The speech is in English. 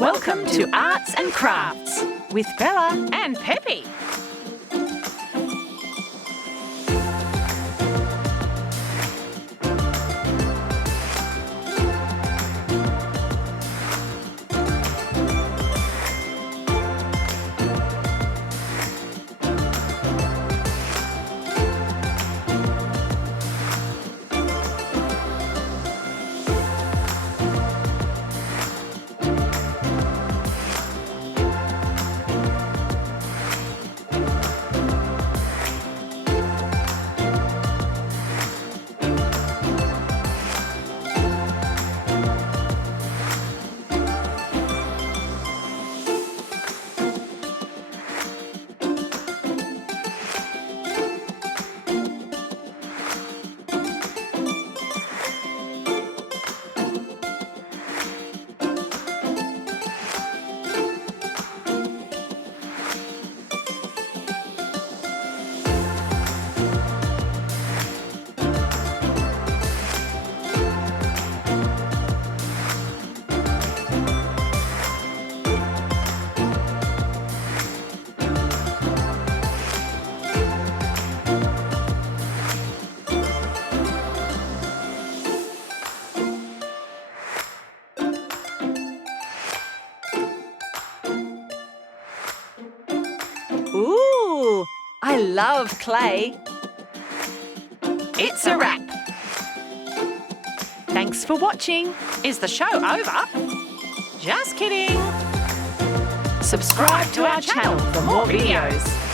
Welcome to Arts and Crafts with Bella and Pepe. Ooh, I love clay. It's a wrap. Thanks for watching. Is the show over? Just kidding. Subscribe to our channel for more videos.